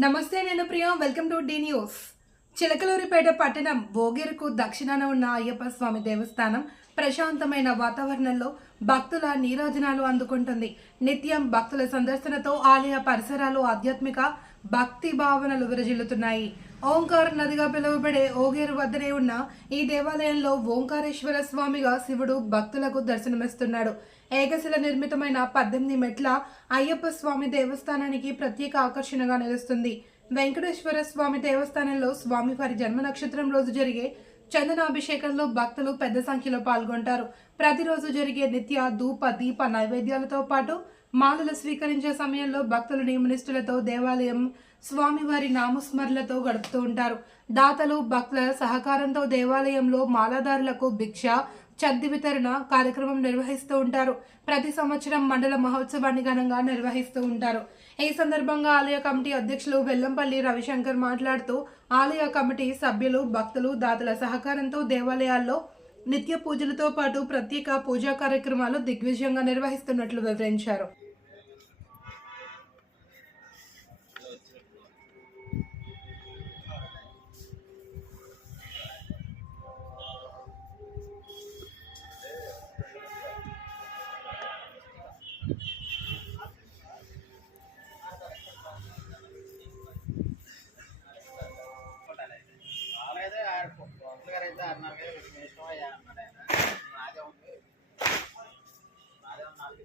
నమస్తే నేను Priya. Welcome to the news. Chilakaluripet పట్టణం భోగిరకు దక్షిణాన ఉన్న అయ్యప్ప స్వామి దేవస్థానం ప్రశాంతమైన వాతావరణంలో భక్తుల నీరాజనాలు అందుకుంటుంది. నిత్యం భక్తుల సందర్శనతో ఆలయ పరిసరాలు ఆధ్యాత్మిక భక్తి భావనలు విరజిల్లుతున్నాయి. ఓంకార్ నదిగా పిలువబడే ఓగేరు వద్దనే ఉన్న ఈ దేవాలయంలో ఓంకారేశ్వర స్వామిగా శివుడు భక్తులకు దర్శనమిస్తున్నాడు. ఏకశిల నిర్మితమైన పద్దెనిమిది మెట్ల అయ్యప్ప స్వామి దేవస్థానానికి ప్రత్యేక ఆకర్షణగా నిలుస్తుంది. వెంకటేశ్వర స్వామి దేవస్థానంలో స్వామివారి జన్మ నక్షత్రం రోజు జరిగే చందనాభిషేకంలో భక్తులు పెద్ద సంఖ్యలో పాల్గొంటారు. ప్రతిరోజు జరిగే నిత్య ధూప దీప నైవేద్యాలతో పాటు మాలలు స్వీకరించే సమయంలో భక్తులు నియమనిష్ఠులతో దేవాలయం స్వామివారి నామస్మరణలతో గడుపుతూ ఉంటారు. దాతలు భక్తుల సహకారంతో దేవాలయంలో మాలాదారులకు భిక్ష చద్ది వితరణ కార్యక్రమం నిర్వహిస్తూ ఉంటారు. ప్రతి సంవత్సరం మండల మహోత్సవాన్ని ఘనంగా నిర్వహిస్తూ ఉంటారు. ఈ సందర్భంగా ఆలయ కమిటీ అధ్యక్షులు వెల్లంపల్లి రవిశంకర్ మాట్లాడుతూ ఆలయ కమిటీ సభ్యులు భక్తులు దాతల సహకారంతో దేవాలయాల్లో నిత్య పూజలతో పాటు ప్రత్యేక పూజా కార్యక్రమాలు దిగ్విజయంగా నిర్వహిస్తున్నట్లు వివరించారు. వంశ గారు అయితే అన్నారు కదా మీకు ఇష్టమయ్యా అన్నాడు ఆయన. నాదే ఉంది. నాదే నాలుగు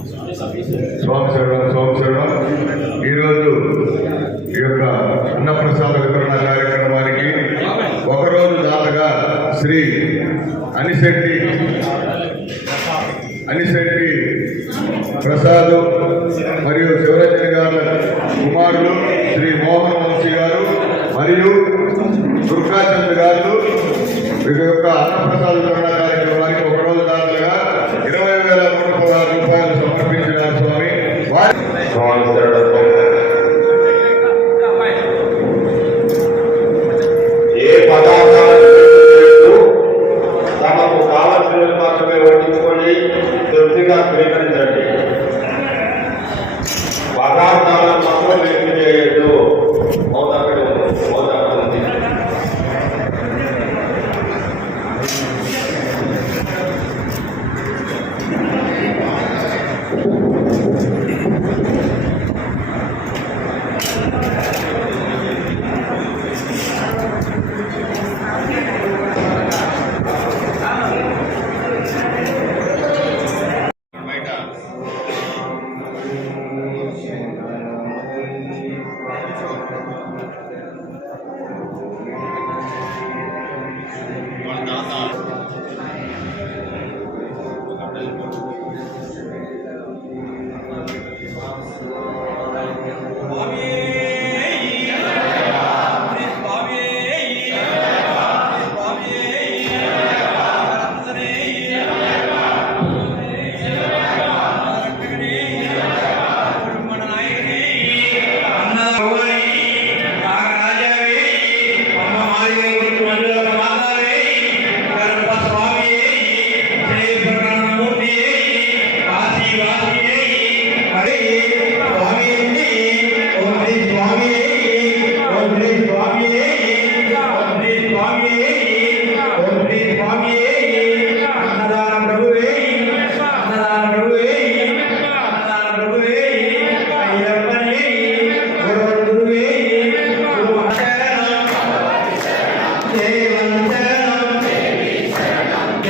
స్వామి శరణం స్వామి శరణం ఈరోజు ఈ యొక్క అన్నప్రసాద వితరణ కార్యక్రమానికి ఒకరోజు దాతగా శ్రీ అనిశెట్టి అనిశెట్టి ప్రసాద్ మరియు శివరంజన్ గారు కుమారులు శ్రీ మోహన్ వంశీ గారు మరియు దుర్గాచంద్ గారు వీరి యొక్క అన్నప్రసాద drawings that are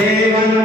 தேவன்